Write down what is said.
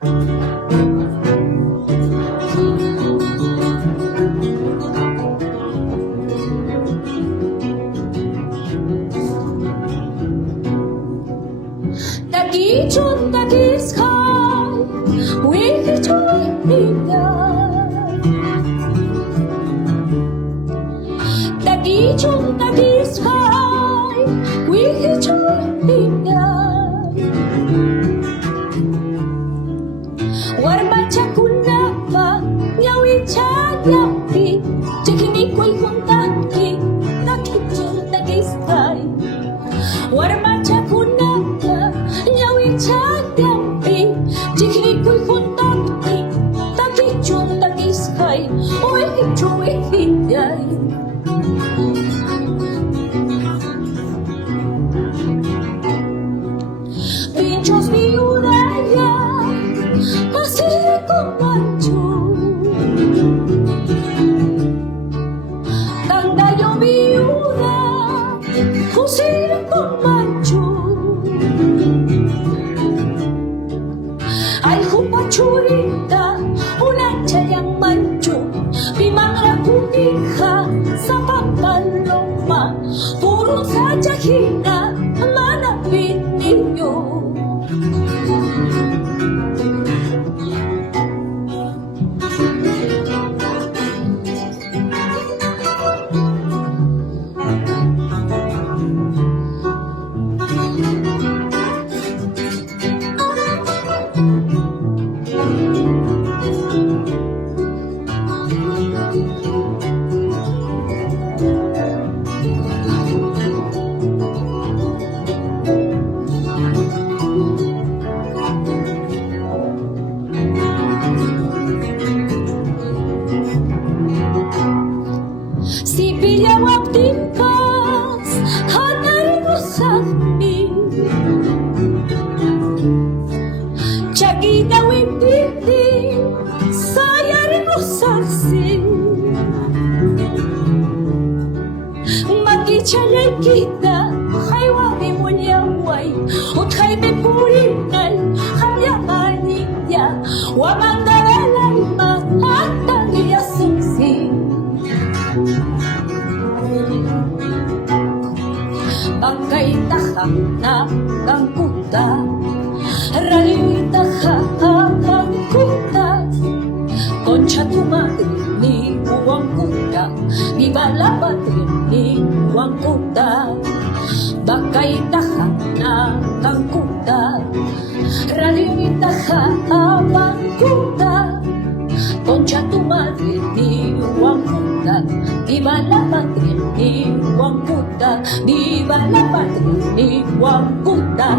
Taki chun, taki sky, we joy in Taki chun, taki sky, we joy in Warma chakuna pa, yawi chayapi, chikini koi kuntaki, taki chun, taki sky. Warma chakuna pa, yawi chayapi, chikini koi kuntaki, taki chun, taki sky, we joy in Pinchos viudaya, así como tú. Tanda yo viuda, así como tú. Ay hupa churita, una chayang manchu, bimangla kuniha sa papaloma, puro sa jahina, manapin ninyo. Si pillaba tintas, hanay sa amin. Chagina winditi, sayang mo sa sin. Magichalay kita, haywari mo niyaway, utay may puringan, hayaan niya, wamang daralan mahatang iyasungsin. Bangkay tahang na ang kuta, raliwi tahang ang kuta, koncha tumatin ni uwang kuta, di balabat rin ni uwang kuta. Bangkay tahang na ang kuta, raliwi tahang ang kuta, koncha tumatin ni uwang kuta, di balabat rin ni uwang kuta, di balabat rin ni uwang kuta.